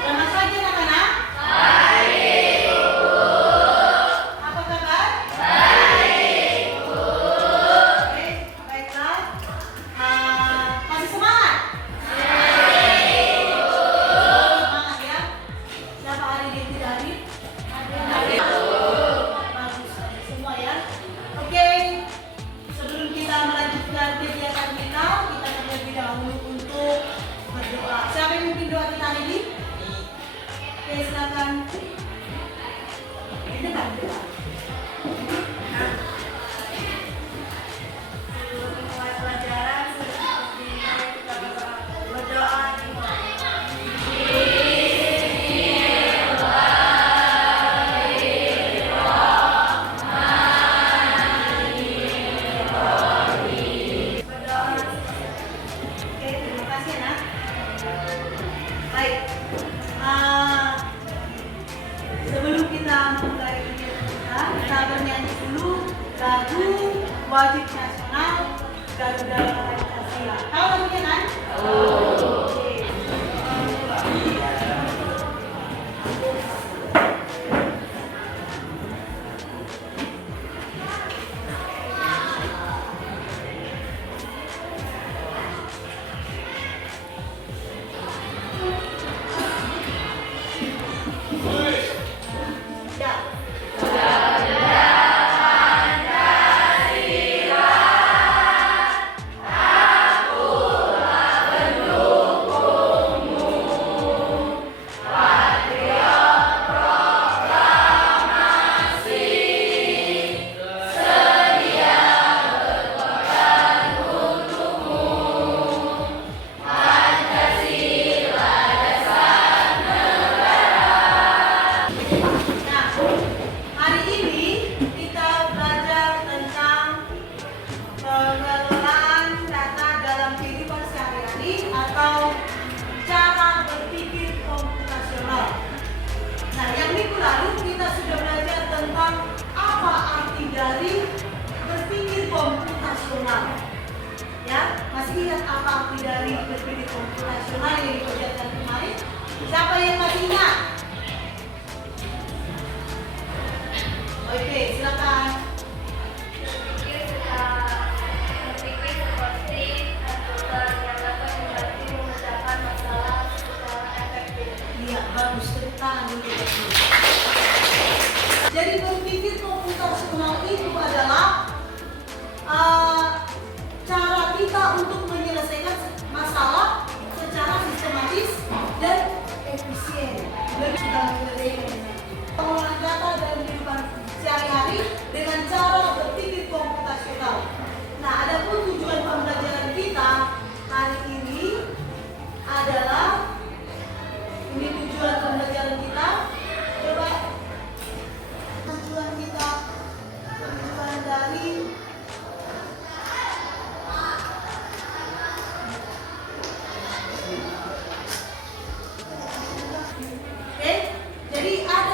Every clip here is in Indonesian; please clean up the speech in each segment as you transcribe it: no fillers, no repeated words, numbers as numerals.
Selamat pagi anak-anak. Apa kabar? Oke, baiklah. Masih semangat? Semangat ya. Siapa hari ini tidak hadir? Bagus semua ya. Oke, sebelum kita melanjutkan kegiatan kita terlebih dahulu untuk berdoa. Siapa yang memimpin doa kita hari ini? Oke, silakan. Ini kan doa. Sebelum mulai pelajaran, seperti kita berdoa dimulai. Oke, terima kasih ya. Baik. Ah, sebelum kita memulai kegiatan kita bernyanyi dulu lagu wajib nasional Garuda Pancasila. Tahu lagunya kan? Oke. Ya. Nah, hari ini kita belajar tentang pengelolaan data dalam kehidupan sehari-hari atau cara berpikir komputasional. Nah, yang minggu lalu kita sudah belajar tentang apa arti dari berpikir komputasional. Ya, masih ingat apa arti dari berpikir komputasional yang dipelajari kemarin? Siapa yang masih ingat? Oke, silakan. Berpikir seperti aturan yang dapat membantu memecahkan masalah secara efektif. Iya, bagus. Tepuk tangan dulu. Jadi berpikir komputasional itu adalah cara kita untuk menyelesaikan masalah secara sistematis dan efisien. Lebih sudah mengenai pengelolaan data dalam kehidupan sehari-hari dengan cara berpikir komputasional. Nah, adapun tujuan pembelajaran kita hari ini adalah tujuan pembelajaran kita. Coba tujuan kita, tujuan dari Oke, jadi ada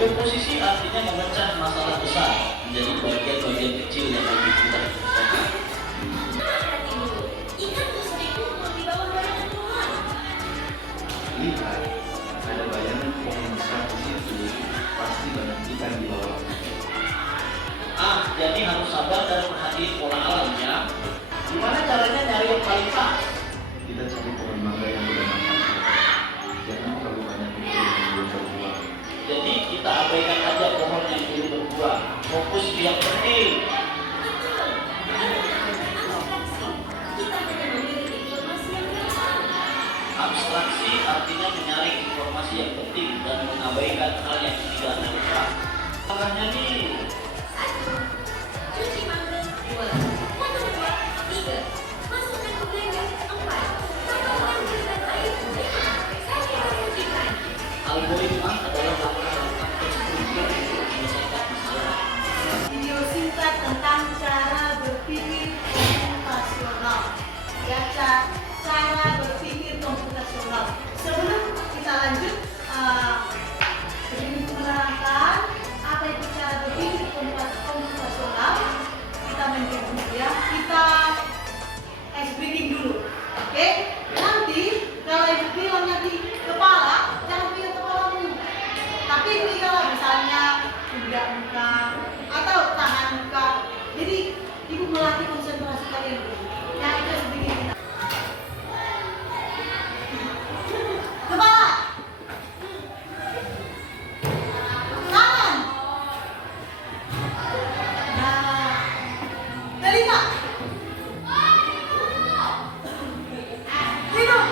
Dekomposisi artinya memecah masalah besar menjadi bagian-bagian kecil yang lebih mudah diselesaikan. Ingat tuh sering kumpul di bawah bayangan pohon. Lihat, ada bayangan pohon besar di situ. Pasti banyak ikan di bawah. Jadi harus sabar dan perhatiin pola alam ya. Gimana caranya nyari yang paling pas? Kita cari pohon mangga yang udah makan. Jangan terlalu banyak itu yang belum berbuah. Jadi kita abaikan aja pohon yang belum berbuah. Fokus di yang penting. Betul. Abstraksi. Kita hanya memilih informasi yang tepat. Abstraksi artinya menyaring informasi yang penting dan mengabaikan hal yang tidak relevan. Caranya nih, 1. Cuci mangga. 2. Potong buah. 3. Masukkan ke blender. 4. Tambahkan gula dan air. 5. Sampai sajikan. algoritma adalah langkah-langkah terstruktur untuk menyelesaikan masalah. Video singkat tentang cara berpikir komputasional. Ya, cara berpikir komputasional. Sebelum kita lanjut, sebelum menerangkan apa itu cara berpikir komputasional, kita main game dulu ya. Kita ice breaking dulu, oke? Nanti kalau ibu bilang nanti kepala, jangan pilih kepalamu, tapi pilihlah misalnya pundak muka atau tangan muka. Jadi ibu melatih konsentrasi kalian dulu. Ya, itu ice breaking kita. Kepala, tangan, nah, telinga, hidung,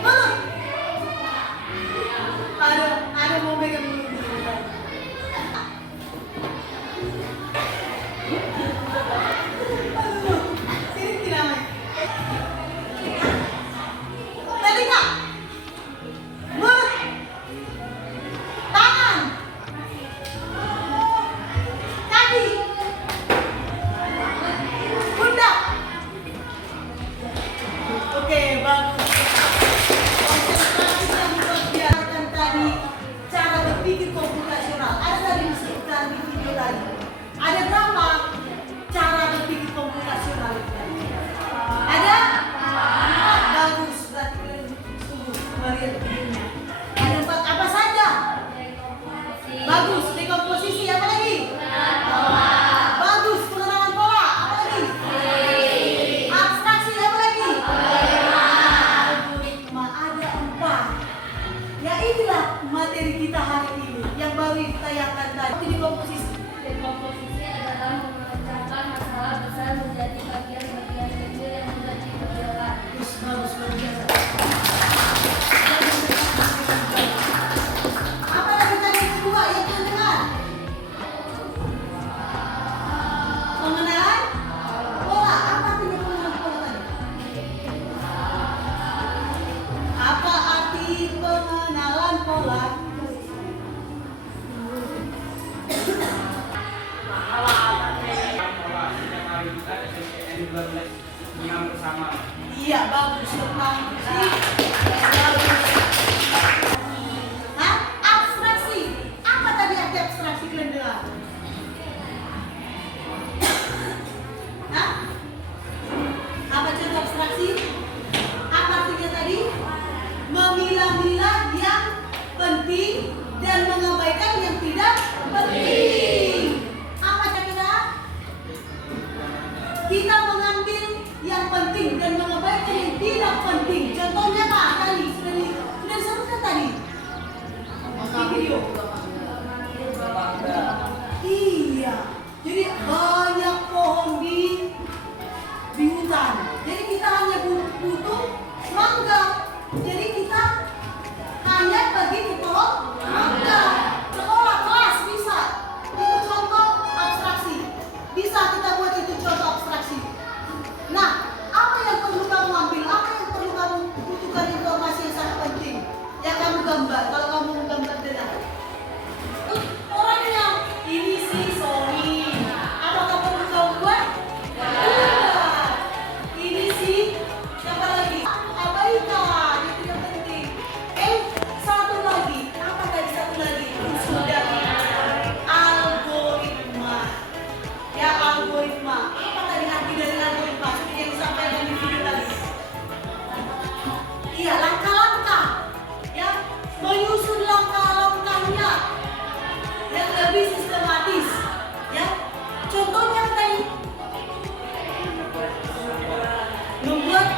mulut. Ada mau megang mulut dulu. Aduh, sini tidak main. Telinga, mulut, tangan, kaki, pundak. Oke, bagus. Konsentrasi yang diperlihatkan tadi, cara berpikir komputasional. Ada tadi disebutkan di video tadi. Ada berapa cara berpikir komputasional itu tadi? Ada? Bagus. Berarti kalian sungguh melihat videonya. Ada 4 apa saja? Bagus. Dekomposisi apa lagi? Bagus. Pengenalan pola apa lagi? Abstraksi apa lagi? Algoritma. Ada 4. Ya, inilah materi kita hari ini yang baru ditayangkan tadi. Dekomposisi. Dekomposisi adalah memecahkan masalah besar menjadi bagian-bagian kecil yang mudah dikerjakan. Bagus, bagus, luar biasa. Apa lagi tadi yang kedua yang pengenalan? Pengenalan pola. Apa artinya pengenalan pola tadi? Apa arti pengenalan pola? Iya, bagus. Tentang abstraksi. Apa tadi arti abstraksi kalian dengar? Hah? Apa contoh abstraksi? Apa artinya tadi? Memilah-milah yang penting dan mengabaikan yang tidak penting. Apa kira-kira? Kita mengambil yang penting dan mengabaikan yang tidak penting. Contohnya apa?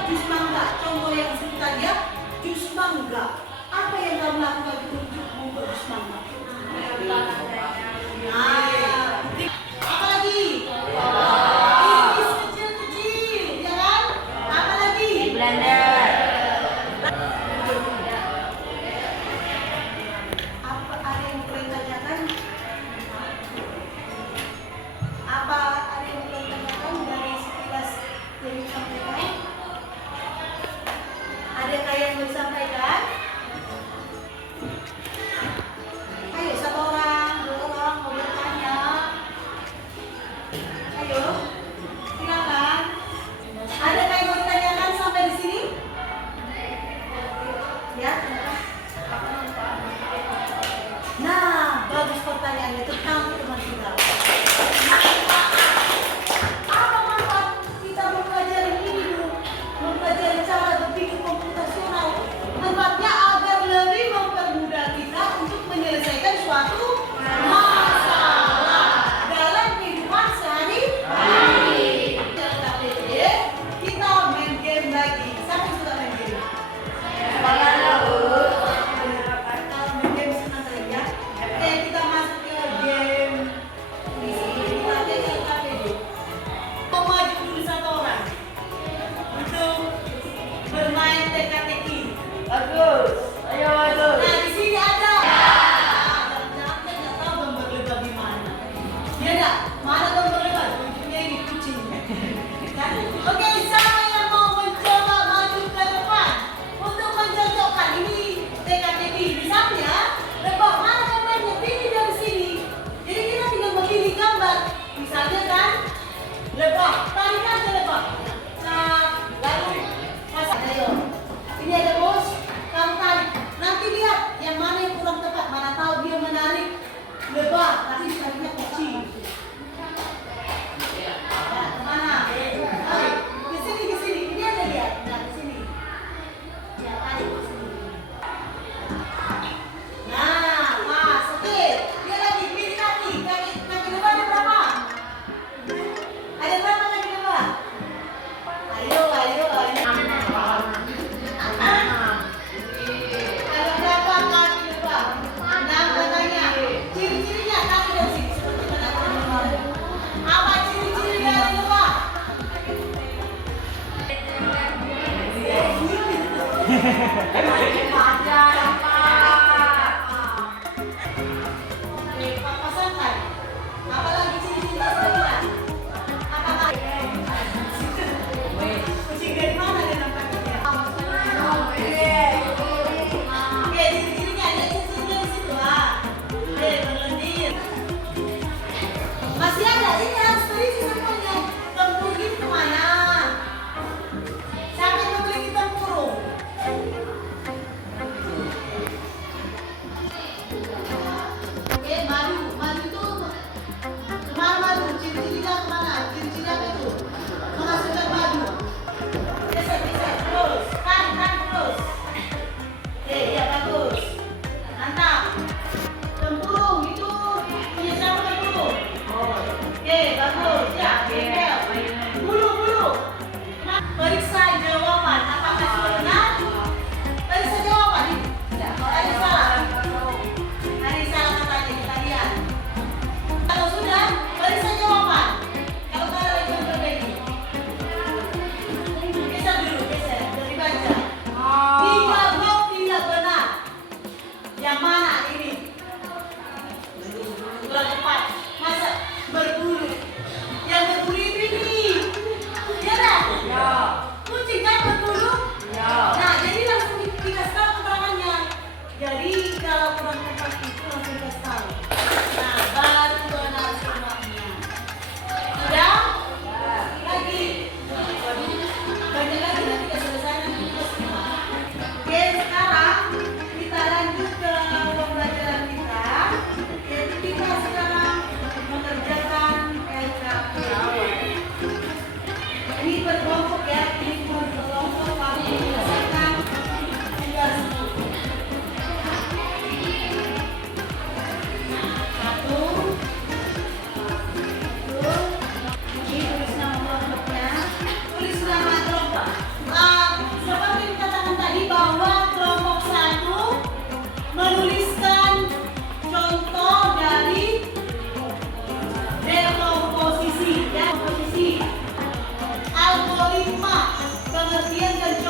jus mangga. Contoh yang sebentar ya, jus mangga. Apa yang kamu lakukan untuk membuat jus mangga? Nah, apa lagi? Iris kecil-kecil, ya kan? Apa lagi? Blender. Apa ada yang kalian tanyakan? Apa ada yang kalian tanyakan dari sekilas yang disampaikan? Adakah yang mau disampaikan? Ayo, satu orang, dua orang mau bertanya. Ayo, silakan. Adakah yang mau ditanyakan sampai di sini? Ya. Nah, bagus pertanyaannya tentang teman kita. Apa manfaat kita mempelajari ini dulu? Mempelajari cara berpikir komputasional. Manfaatnya agar lebih mempermudah kita untuk menyelesaikan suatu masalah dalam kehidupan sehari-hari. Dalam KPD, kita main game lagi. Siapa yang suka main game? Kalau main game senang kali ya. Oke, kita masuk ke game. Di sini kita ke KPD. Mau maju dulu satu orang untuk bermain teka-teki. Bagus. Ayo, bagus. Nah, di sini ada. Jangan nggak tahu gambar lebar di mana. Ya enggak? Mana gambar lebar? Ujungnya ini kucing. Kan? Oke, siapa yang mau mencoba maju ke depan untuk mencocokkan ini teka-teki? Misalnya, lebok mana gambarnya? Pilih dari sini. Jadi kita tinggal memilih gambar. Misalnya kan, lebok. Tarik aja lebok. Nah, lalu pasang. Ayo. Ini ada bos. Kamu tarik. Nanti lihat yang mana yang kurang tepat. Mana tahu dia menarik lebah, tapi tariknya kecil. Ya, kemana? Tarik. Ke sini, ke sini. Ini ada lihat. Nah, ke sini. Ya, tarik ke sini. Nah, pas. Oke. Dia lagi pilih kaki. Kaki lebah ada berapa? Ada berapa kaki lebah? Ayo, ayo, ayo. Ada berapa kaki lebah? 6 katanya. Ciri-cirinya kaki dari sini seperti mana kemarin. Apa ciri-ciri dari lebah? Oke, Papa santai. Apa lagi ciri-cirinya sebentar? Apa lagi? Kucing dari mana dia nampaknya? Oke, ciri-cirinya ada ciri-cirinya di situ ah. Oke, berlendir. Masih ada, ini harus terisi semuanya. Tempur ini kemana? Siapa yang membeli tempurung?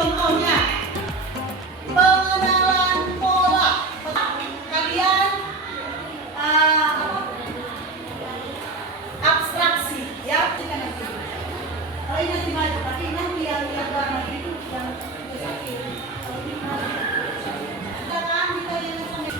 contohnya pengenalan pola. Kalian abstraksi ya, kita nanti. Kalau ini nanti maju, tapi nanti yang gambar itu yang sakit. Sekarang kita yang sampai.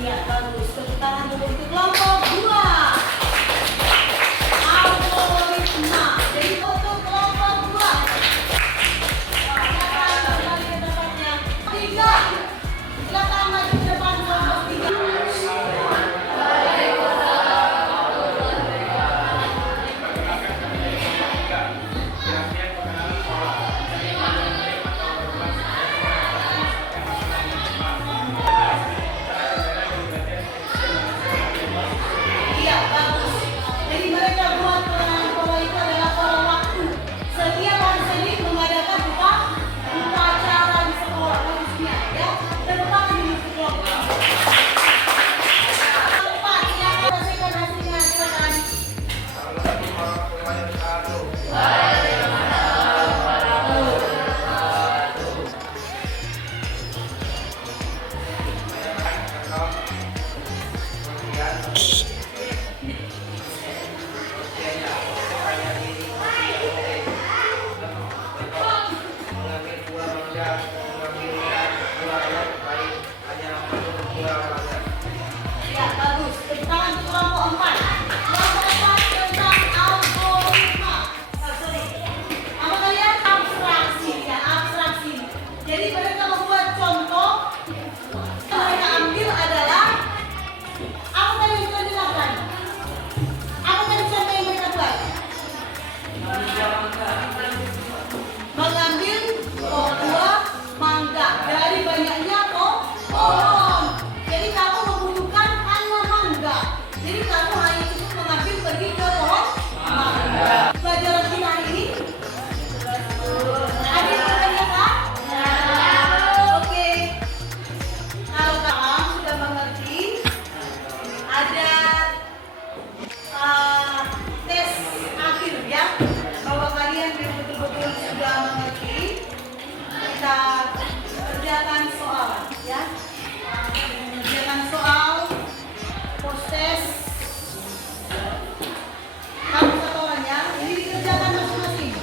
Iya, bagus. Tepuk tangan dulu untuk kelompok 2. Algoritma. Jadi untuk kelompok 2. Silakan kembali ke tempatnya. 3. Silakan maju ke depan kelompok 3. Iya, bagus. Jadi mereka buat pengenalan pola itu adalah pola waktu. Setiap hari Senin mengadakan upacara di sekolah khususnya ya. Dan merupakan di kelompok. 4 yang merasakan hasilnya silakan. Ya, bagus. Tepuk tangan untuk kelompok 4. Kelompok 4 tentang algoritma. Sorry. Apa kalian? Abstraksi ya, abstraksi. Jadi mereka membuat contoh. Yang mereka ambil adalah apa tadi yang sudah dilakukan? Apa tadi contoh yang mereka buat? Mengambil buah mangga dari banyaknya pohon. Jadi kamu membutuhkan hanya mangga. Jadi kamu hanya cukup mengambil pergi ke pohon mangga. Pelajaran kita hari ini ada yang bertanyakan? Oke. Kalau kamu sudah mengerti, ada tes akhir ya, bahwa kalian betul-betul sudah mengerti. Kita kerjakan soal ya. Kerjakan soal proses kamu satu orang ya. Ini dikerjakan masing-masing.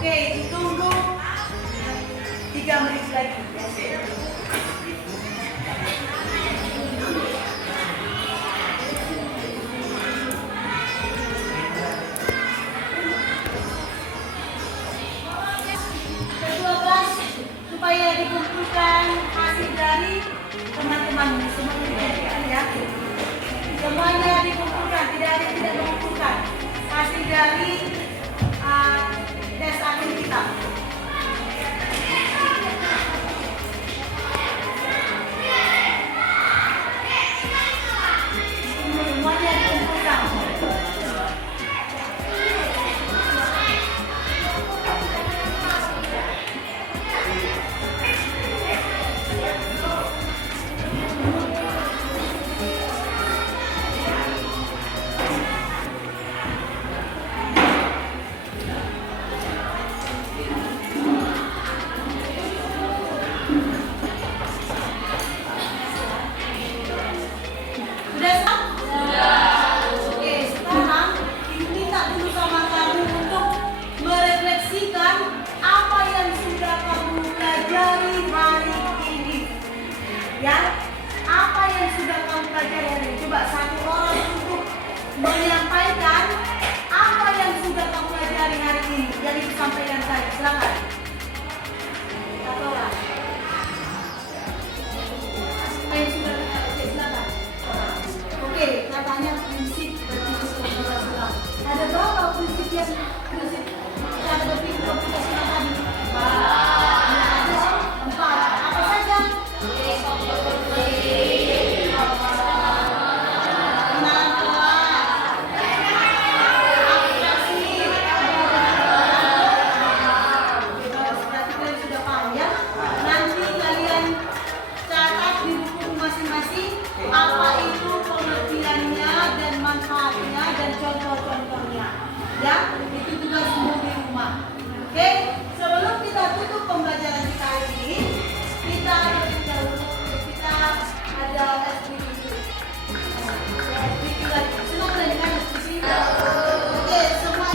Oke, ditunggu 3 menit lagi. Ke-12 supaya dikumpulkan hasil dari teman-teman semuanya ya. Semuanya dikumpulkan, tidak ada yang tidak mengumpulkan hasil dari tes akhir kita. Semuanya dikumpulkan. Sudah sah? Oke, sekarang ibu minta dulu sama kamu untuk merefleksikan apa yang sudah kamu pelajari hari ini. Ya, apa yang sudah kamu pelajari hari ini? Coba satu orang untuk menyampaikan apa yang sudah kamu pelajari hari ini yang disampaikan saya. Silakan. Satu orang. Apa yang sudah kita pelajari? Silakan. Oke, katanya prinsip berpikir komputasial. Ada berapa prinsip cara berpikir komputasial tadi? Ada 4. Apa saja? Kenalan kelas, aplikasi, berarti kalian sudah paham ya. Nanti kalian catat di buku masing-masing apa itu pengertiannya dan manfaatnya dan contoh-contohnya. Ya, itu tugasmu di rumah. Oke, sebelum kita tutup pembelajaran kita hari ini, kita ada activity. Activity lagi. Silakan dengan diskusi. Oke, semua.